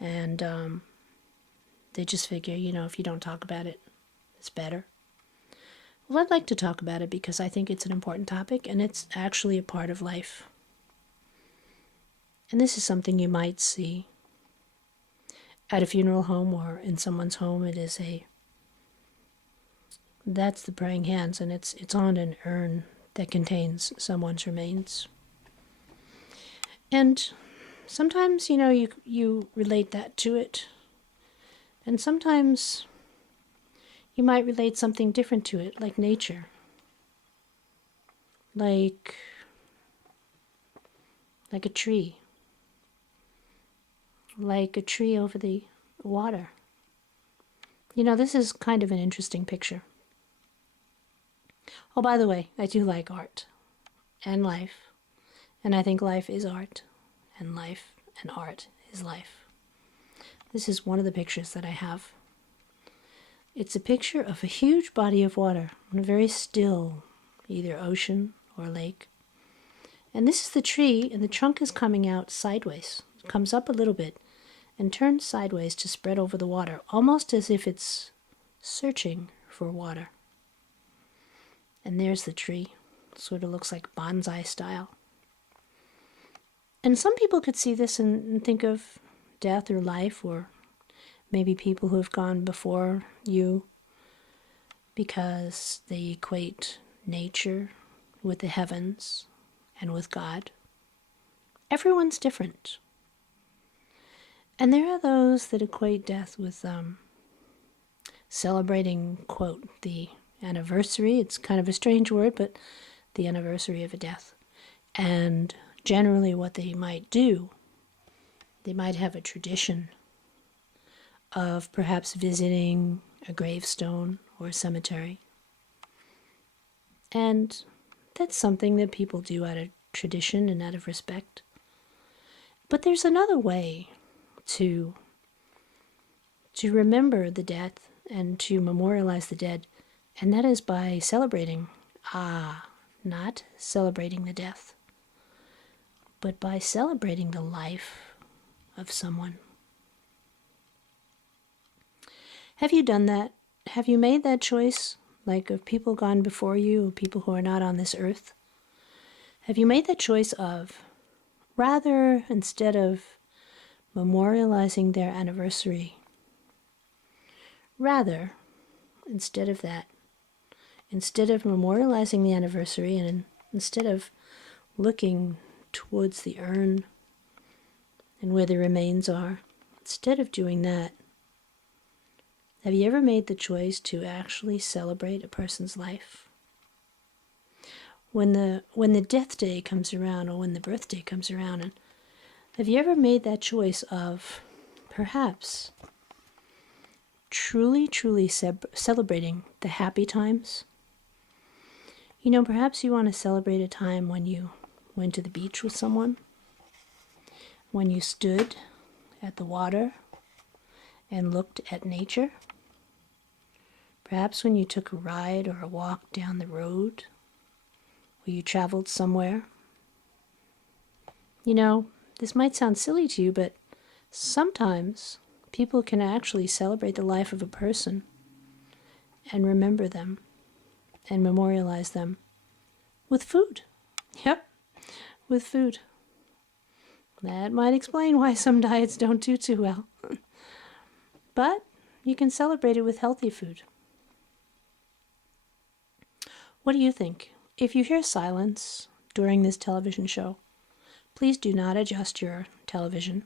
And they just figure, if you don't talk about it, it's better. Well, I'd like to talk about it because I think it's an important topic and it's actually a part of life. And this is something you might see at a funeral home or in someone's home. That's the praying hands, and it's on an urn that contains someone's remains. And sometimes, you relate that to it. And sometimes you might relate something different to it, like nature. Like a tree. Like a tree over the water. This is kind of an interesting picture. Oh, by the way, I do like art and life. And I think life is art, and life and art is life. This is one of the pictures that I have. It's a picture of a huge body of water on a very still, either ocean or lake. And this is the tree, and the trunk is coming out sideways. It comes up a little bit and turns sideways to spread over the water, almost as if it's searching for water. And there's the tree. It sort of looks like bonsai style. And some people could see this and think of death or life, or maybe people who have gone before you, because they equate nature with the heavens and with God. Everyone's different. And there are those that equate death with celebrating, quote, the anniversary. It's kind of a strange word, but the anniversary of a death. And generally what they might do, they might have a tradition of perhaps visiting a gravestone or a cemetery. And that's something that people do out of tradition and out of respect. But there's another way to remember the death and to memorialize the dead, and that is by celebrating. Not celebrating the death, but by celebrating the life of someone. Have you done that? Have you made that choice, like of people gone before you, people who are not on this earth? Have you made that choice of, rather, instead of memorializing their anniversary, rather, instead of that, instead of memorializing the anniversary and instead of looking towards the urn and where the remains are, instead of doing that, have you ever made the choice to actually celebrate a person's life? When the death day comes around, or when the birthday comes around, and have you ever made that choice of perhaps truly celebrating the happy times? Perhaps you want to celebrate a time when you went to the beach with someone, when you stood at the water and looked at nature. Perhaps when you took a ride or a walk down the road, or you traveled somewhere. This might sound silly to you, but sometimes people can actually celebrate the life of a person and remember them and memorialize them with food. Yep, with food. That might explain why some diets don't do too well. But you can celebrate it with healthy food. What do you think? If you hear silence during this television show, please do not adjust your television.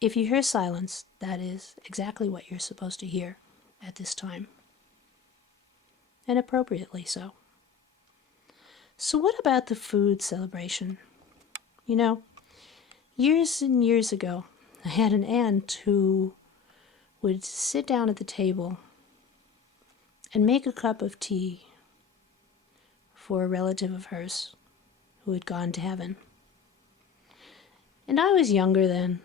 If you hear silence, that is exactly what you're supposed to hear at this time. And appropriately so. So what about the food celebration? Years and years ago, I had an aunt who would sit down at the table and make a cup of tea for a relative of hers who had gone to heaven. And I was younger then.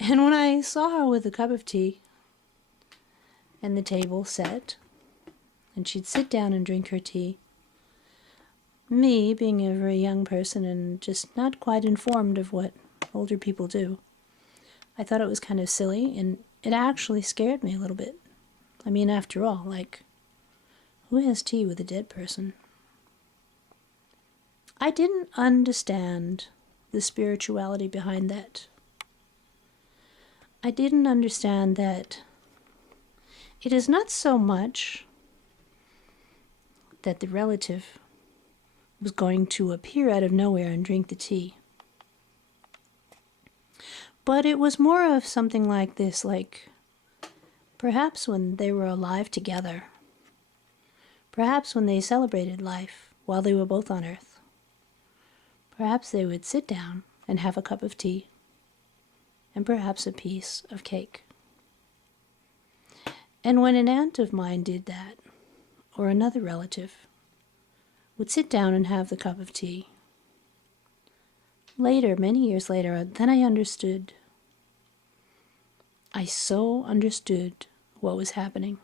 And when I saw her with a cup of tea and the table set, and she'd sit down and drink her tea, me, being a very young person and just not quite informed of what older people do, I thought it was kind of silly, and it actually scared me a little bit. I mean, after all, like, who has tea with a dead person? I didn't understand the spirituality behind that. I didn't understand that it is not so much that the relative was going to appear out of nowhere and drink the tea. But it was more of something like this, like perhaps when they were alive together, perhaps when they celebrated life while they were both on earth, perhaps they would sit down and have a cup of tea and perhaps a piece of cake. And when an aunt of mine did that, or another relative, would sit down and have the cup of tea, later, many years later, then I understood. I so understood what was happening.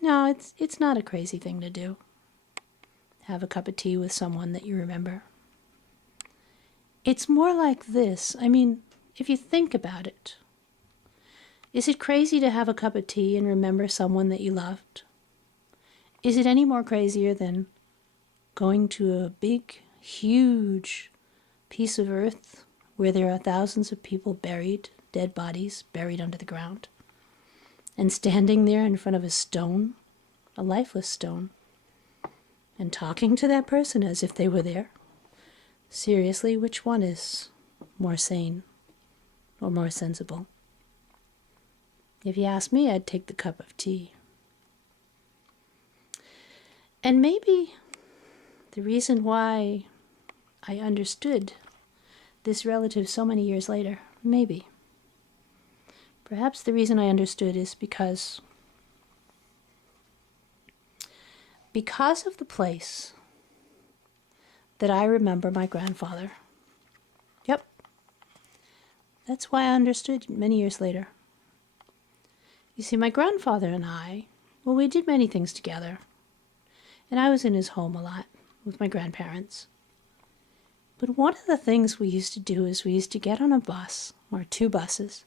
No, it's not a crazy thing to do. Have a cup of tea with someone that you remember. It's more like this. I mean, if you think about it, is it crazy to have a cup of tea and remember someone that you loved? Is it any more crazier than going to a big, huge piece of earth where there are thousands of people buried, dead bodies buried under the ground, and standing there in front of a stone, a lifeless stone, and talking to that person as if they were there? Seriously, which one is more sane or more sensible? If you ask me, I'd take the cup of tea. And maybe the reason why I understood this relative so many years later, maybe. Perhaps the reason I understood is because of the place that I remember my grandfather. Yep. That's why I understood many years later. You see, my grandfather and I, well, we did many things together. And I was in his home a lot with my grandparents. But one of the things we used to do is we used to get on a bus, or 2 buses,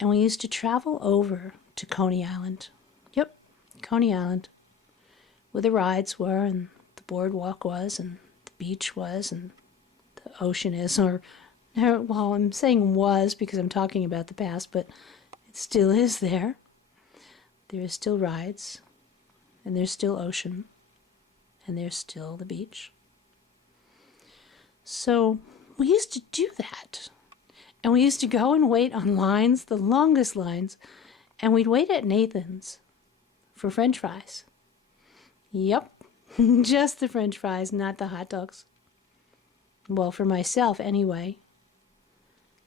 and we used to travel over to Coney Island. Yep, Coney Island, where the rides were, and the boardwalk was, and the beach was, and the ocean is, or, well, I'm saying was because I'm talking about the past, but it still is there. There is still rides, and there's still ocean, and there's still the beach. So we used to do that. And we used to go and wait on lines, the longest lines, and we'd wait at Nathan's for French fries. Yep, just the French fries, not the hot dogs. Well, for myself anyway.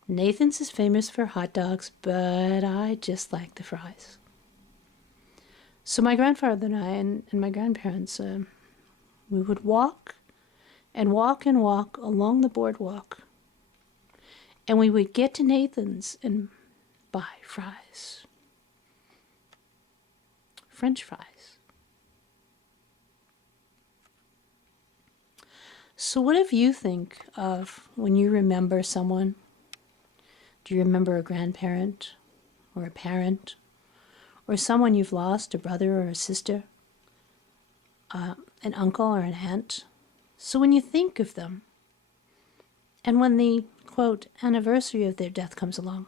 Nathan's is famous for hot dogs, but I just like the fries. So my grandfather and I and my grandparents, we would walk and walk and walk along the boardwalk. And we would get to Nathan's and buy fries. French fries. So what do you think of when you remember someone? Do you remember a grandparent or a parent or someone you've lost, a brother or a sister, an uncle or an aunt? So when you think of them, and when the, quote, anniversary of their death comes along,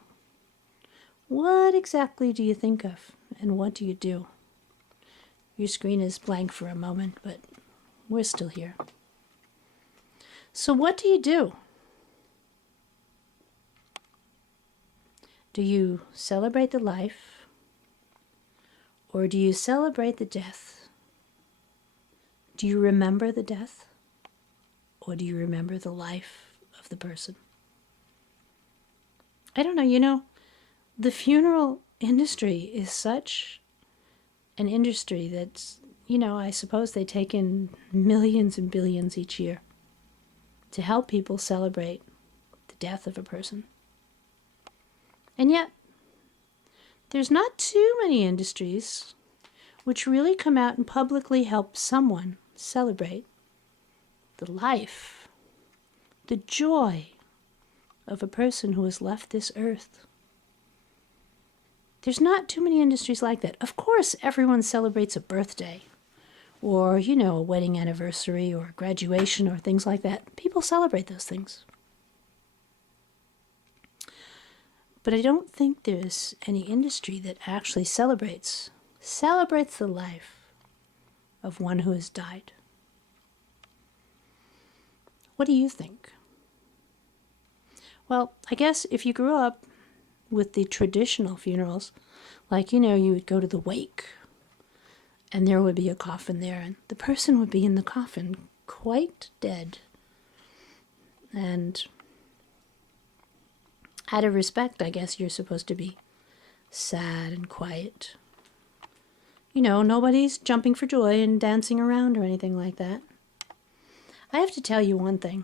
what exactly do you think of, and what do you do? Your screen is blank for a moment, but we're still here. So what do you do? Do you celebrate the life, or do you celebrate the death? Do you remember the death, or do you remember the life of the person? I don't know, the funeral industry is such an industry that's, I suppose they take in millions and billions each year to help people celebrate the death of a person. And yet, there's not too many industries which really come out and publicly help someone celebrate the life, the joy of a person who has left this earth. There's not too many industries like that. Of course, everyone celebrates a birthday or, a wedding anniversary or graduation or things like that. People celebrate those things. But I don't think there's any industry that actually celebrates the life of one who has died. What do you think? Well, I guess if you grew up with the traditional funerals, like, you would go to the wake, and there would be a coffin there, and the person would be in the coffin quite dead. And out of respect, I guess you're supposed to be sad and quiet. Nobody's jumping for joy and dancing around or anything like that. I have to tell you one thing.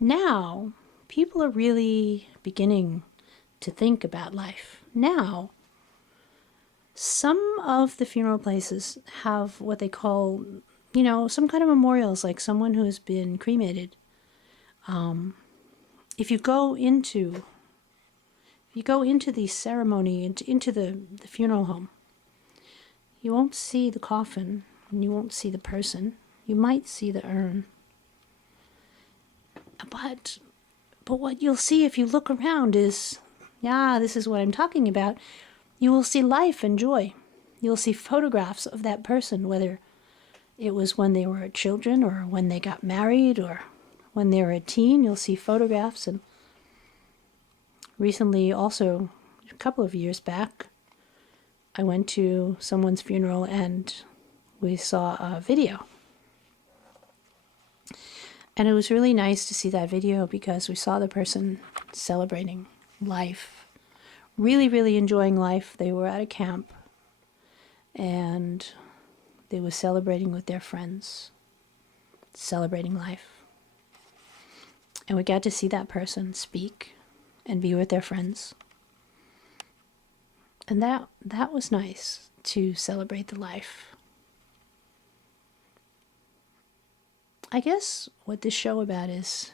Now, people are really beginning to think about life. Now, some of the funeral places have what they call, some kind of memorials, like someone who has been cremated. If you go into the ceremony, into the funeral home, you won't see the coffin and you won't see the person. You might see the urn. But what you'll see if you look around is, this is what I'm talking about. You will see life and joy. You'll see photographs of that person, whether it was when they were children or when they got married or when they were a teen. You'll see photographs. And recently, also a couple of years back, I went to someone's funeral and we saw a video. And it was really nice to see that video because we saw the person celebrating life, really, really enjoying life. They were at a camp and they were celebrating with their friends, celebrating life. And we got to see that person speak and be with their friends. And that was nice, to celebrate the life. I guess what this show about is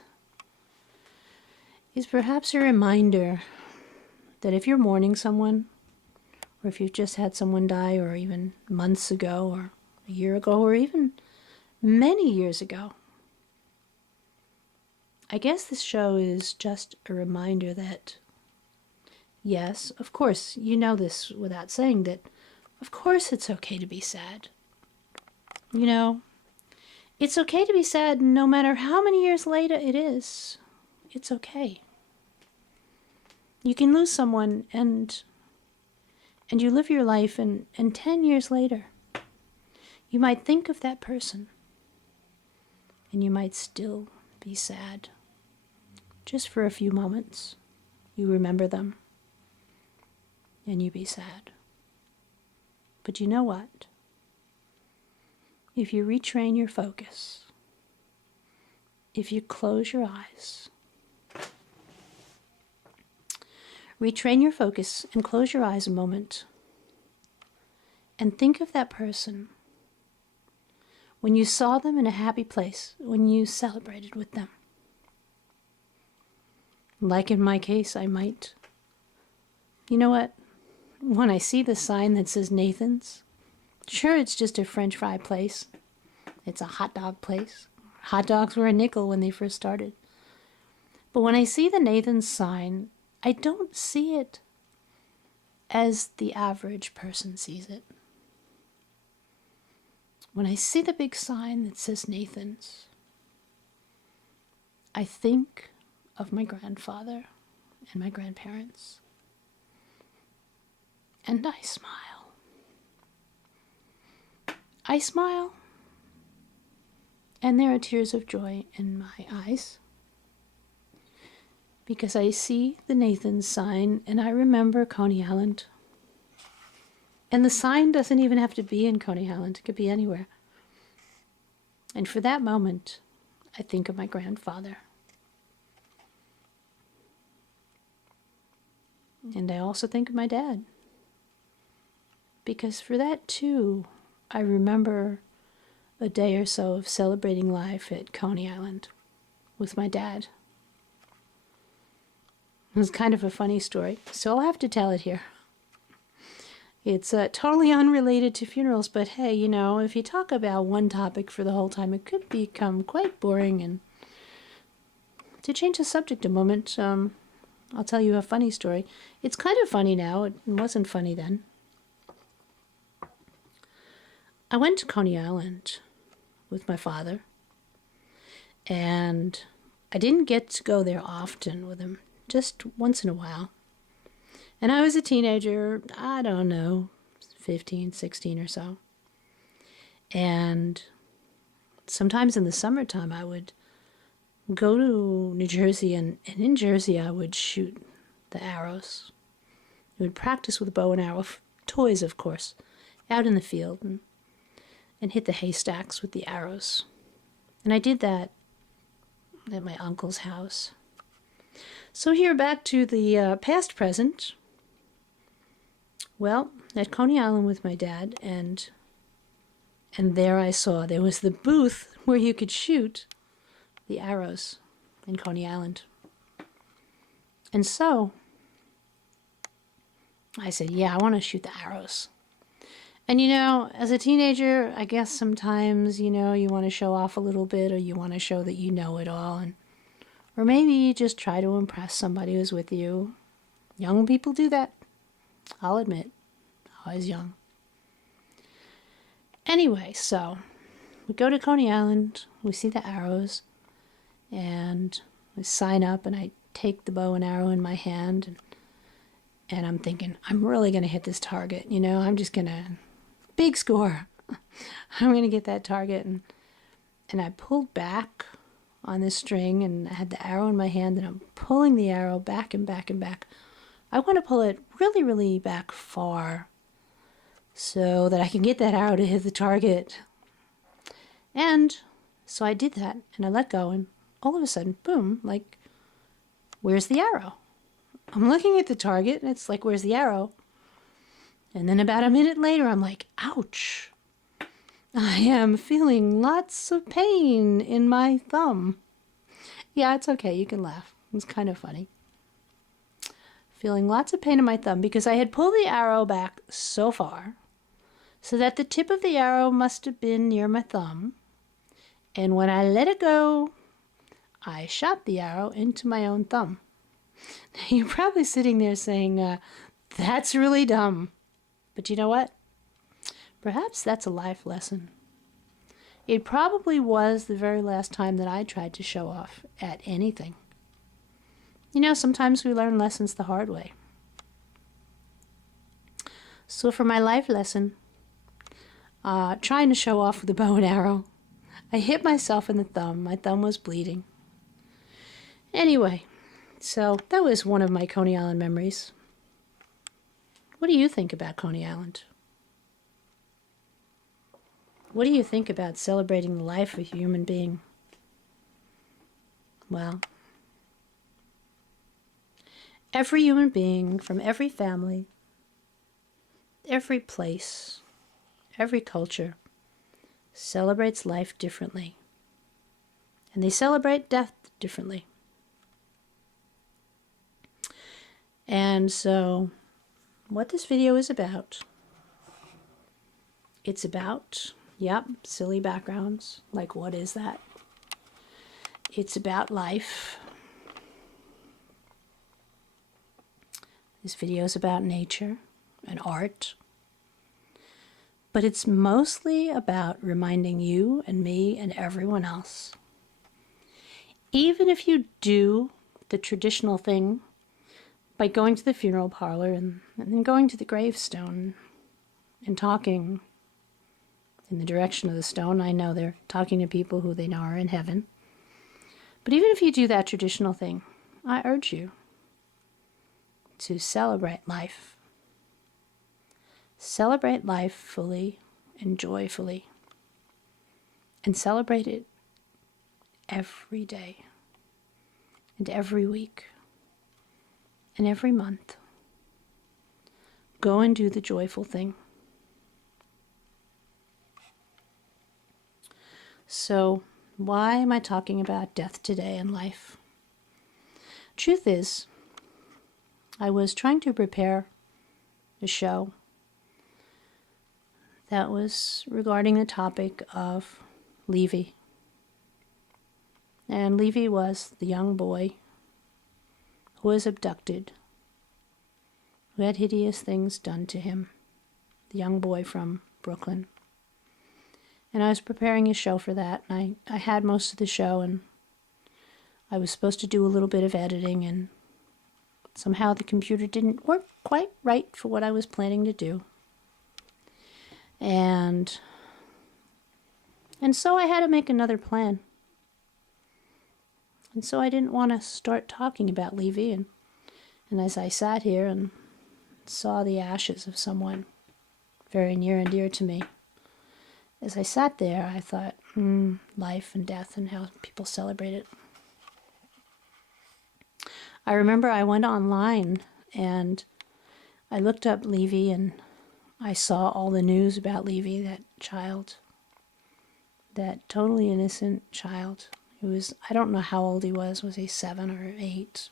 perhaps a reminder that if you're mourning someone, or if you've just had someone die, or even months ago, or a year ago, or even many years ago, I guess this show is just a reminder that, yes, of course, you know this without saying that, of course it's okay to be sad. It's okay to be sad no matter how many years later it is. It's okay. You can lose someone and you live your life and 10 years later, you might think of that person and you might still be sad. Just for a few moments, you remember them and you be sad. But you know what? If you retrain your focus, if you close your eyes, retrain your focus and close your eyes a moment and think of that person when you saw them in a happy place, when you celebrated with them. Like in my case, I might, when I see the sign that says Nathan's, sure, it's just a French fry place. It's a hot dog place. Hot dogs were a nickel when they first started. But when I see the Nathan's sign, I don't see it as the average person sees it. When I see the big sign that says Nathan's, I think of my grandfather and my grandparents, and I smile. I smile, and there are tears of joy in my eyes, because I see the Nathan's sign, and I remember Coney Island. And the sign doesn't even have to be in Coney Island. It could be anywhere. And for that moment, I think of my grandfather. And I also think of my dad. Because for that too, I remember a day or so of celebrating life at Coney Island with my dad. It was kind of a funny story, so I'll have to tell it here. It's totally unrelated to funerals, but hey, you know, if you talk about one topic for the whole time, it could become quite boring. And to change the subject a moment, I'll tell you a funny story. It's kind of funny now. It wasn't funny then. I went to Coney Island with my father, and I didn't get to go there often with him, just once in a while. And I was a teenager, I don't know, 15, 16 or so. And sometimes in the summertime I would go to New Jersey, and in Jersey I would shoot the arrows. I would practice with a bow and arrow, toys of course, out in the field, and hit the haystacks with the arrows. And I did that at my uncle's house. So here, back to the past present. Well, at Coney Island with my dad, and there I saw there was the booth where you could shoot the arrows in Coney Island. And so I said, yeah, I want to shoot the arrows. And you know, as a teenager, I guess sometimes, you know, you want to show off a little bit, or you want to show that you know it all, or maybe you just try to impress somebody who's with you. Young people do that, I'll admit. I was young. Anyway, so we go to Coney Island, we see the arrows, and we sign up, and I take the bow and arrow in my hand, and I'm thinking, I'm really going to hit this target, you know, I'm just going to, big score. I'm going to get that target, and I pulled back on the string, and I had the arrow in my hand, and I'm pulling the arrow back and back and back. I want to pull it really, really back far so that I can get that arrow to hit the target. And so I did that, and I let go, and all of a sudden, boom, like, where's the arrow? I'm looking at the target, and it's like, where's the arrow? And then about a minute later, I'm like, ouch. I am feeling lots of pain in my thumb. Yeah, it's okay, you can laugh. It's kind of funny. Feeling lots of pain in my thumb because I had pulled the arrow back so far so that the tip of the arrow must have been near my thumb. And when I let it go, I shot the arrow into my own thumb. Now, you're probably sitting there saying, that's really dumb. But you know what? Perhaps that's a life lesson. It probably was the very last time that I tried to show off at anything. You know, sometimes we learn lessons the hard way. So for my life lesson, trying to show off with a bow and arrow, I hit myself in the thumb. My thumb was bleeding. Anyway, so that was one of my Coney Island memories. What do you think about Coney Island? What do you think about celebrating the life of a human being? Well, every human being from every family, every place, every culture celebrates life differently. And they celebrate death differently. And so, what this video is about, it's about, yep, silly backgrounds, like what is that? It's about life. This video is about nature and art. But it's mostly about reminding you and me and everyone else, even if you do the traditional thing by going to the funeral parlor and then going to the gravestone and talking in the direction of the stone. I know they're talking to people who they know are in heaven. But even if you do that traditional thing, I urge you to celebrate life. Celebrate life fully and joyfully. And celebrate it every day and every week and every month. Go and do the joyful thing. So, why am I talking about death today and life? Truth is, I was trying to prepare a show that was regarding the topic of Levi. And Levi was the young boy who was abducted, who had hideous things done to him, the young boy from Brooklyn. And I was preparing a show for that, and I had most of the show, and I was supposed to do a little bit of editing, and somehow the computer didn't work quite right for what I was planning to do. And so I had to make another plan. And so I didn't want to start talking about Levi, and as I sat here and saw the ashes of someone very near and dear to me, as I sat there, I thought, life and death and how people celebrate it. I remember I went online and I looked up Levi, and I saw all the news about Levi, that child, that totally innocent child. He was, I don't know how old he was he 7 or 8?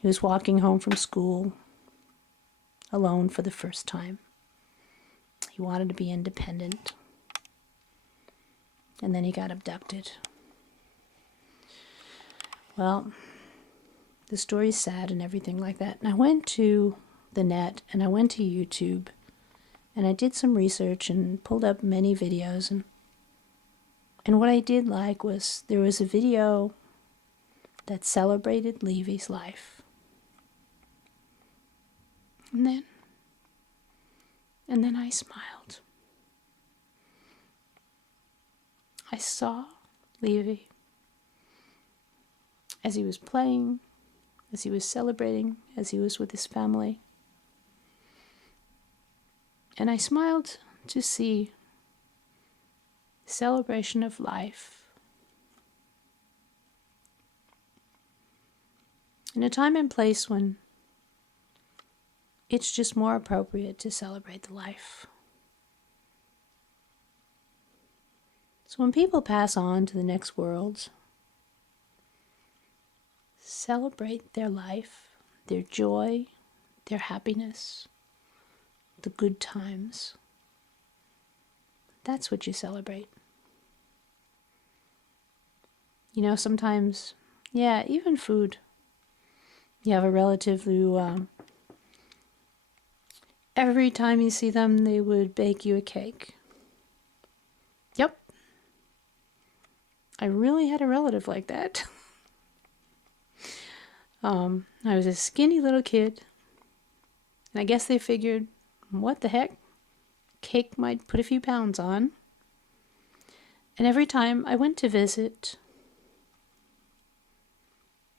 He was walking home from school alone for the first time. He wanted to be independent. And then he got abducted. Well, the story's sad and everything like that. And I went to the net and I went to YouTube and I did some research and pulled up many videos, and what I did like was there was a video that celebrated Levi's life. And then I smiled. I saw Levi as he was playing, as he was celebrating, as he was with his family. And I smiled to see celebration of life in a time and place when it's just more appropriate to celebrate the life. So when people pass on to the next world, celebrate their life, their joy, their happiness, the good times. That's what you celebrate. You know, sometimes, even food. You have a relative who, every time you see them, they would bake you a cake. Yep. I really had a relative like that. I was a skinny little kid, and I guess they figured, what the heck? Cake might put a few pounds on. And every time I went to visit,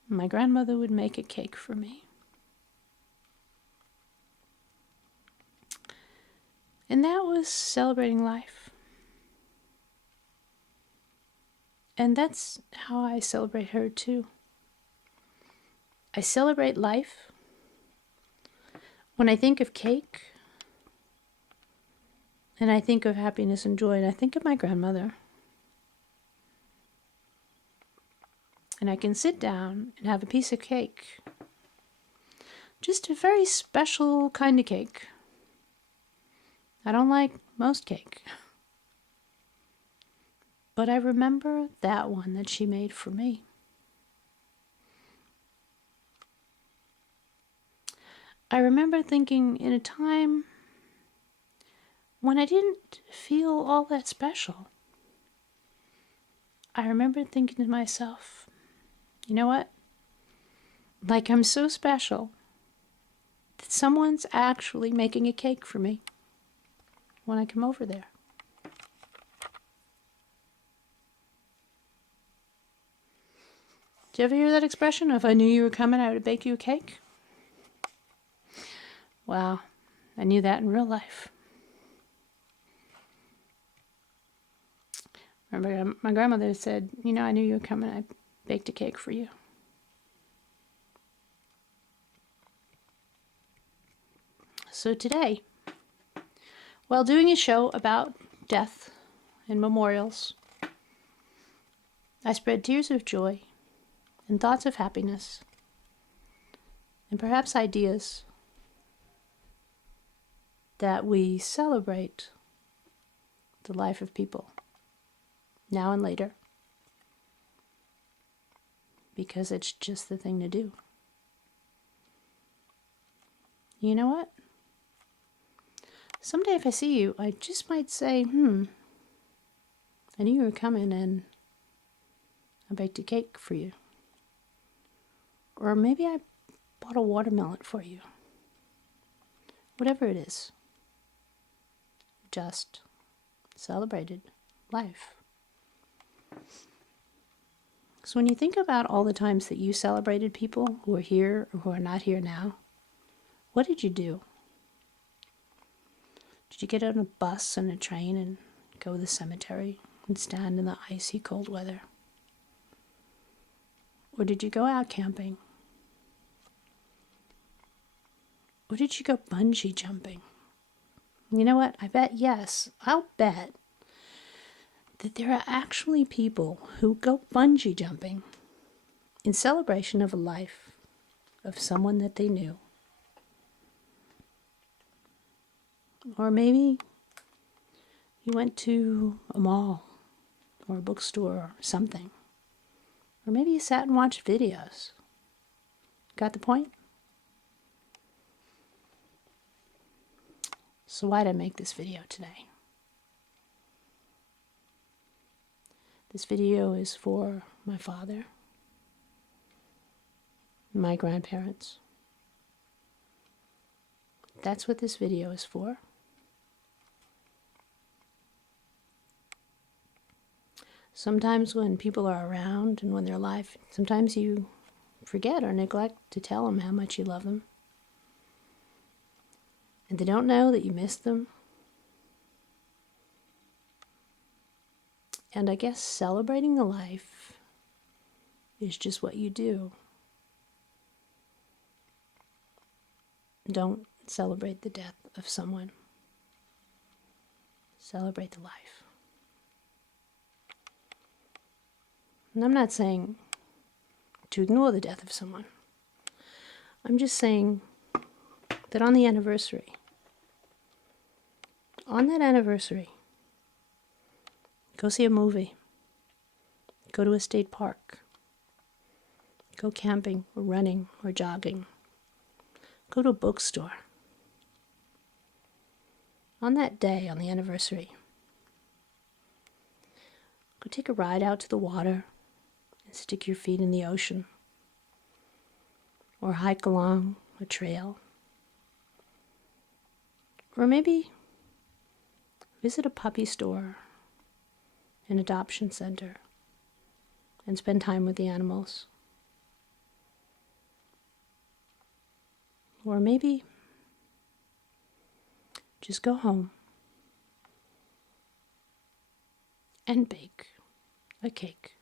my grandmother would make a cake for me. And that was celebrating life. And that's how I celebrate her too. I celebrate life. When I think of cake, and I think of happiness and joy, and I think of my grandmother. And I can sit down and have a piece of cake. Just a very special kind of cake. I don't like most cake. But I remember that one that she made for me. I remember thinking in a time when I didn't feel all that special. I remember thinking to myself, you know what? Like I'm so special that someone's actually making a cake for me when I come over there. Did you ever hear that expression? If I knew you were coming, I would bake you a cake. Wow, I knew that in real life. Remember, my grandmother said, I knew you were coming, I baked a cake for you. So today, while doing a show about death and memorials, I spread tears of joy and thoughts of happiness and perhaps ideas that we celebrate the life of people now and later because it's just the thing to do. You know what? Someday if I see you, I just might say, I knew you were coming and I baked a cake for you. Or maybe I bought a watermelon for you. Whatever it is. Just celebrated life. So when you think about all the times that you celebrated people who are here or who are not here now, what did you do? Did you get on a bus and a train and go to the cemetery and stand in the icy cold weather? Or did you go out camping? Or did you go bungee jumping? You know what? I'll bet that there are actually people who go bungee jumping in celebration of a life of someone that they knew. Or maybe you went to a mall or a bookstore or something. Or maybe you sat and watched videos. Got the point? So why did I make this video today? This video is for my father, my grandparents. That's what this video is for. Sometimes when people are around and when they're alive, sometimes you forget or neglect to tell them how much you love them. And they don't know that you miss them. And I guess celebrating the life is just what you do. Don't celebrate the death of someone. Celebrate the life. And I'm not saying to ignore the death of someone. I'm just saying that on that anniversary, go see a movie, go to a state park, go camping or running or jogging, go to a bookstore. On that day, on the anniversary, go take a ride out to the water and stick your feet in the ocean, or hike along a trail, or maybe visit a puppy store, an adoption center, and spend time with the animals. Or maybe just go home and bake a cake.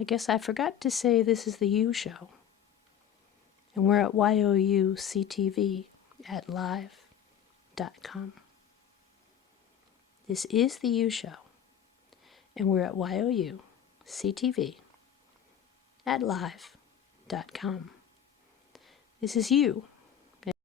I guess I forgot to say this is the You Show, and we're at YOUCTV at live.com. This is the You Show, and we're at YOUCTV at live.com. This is you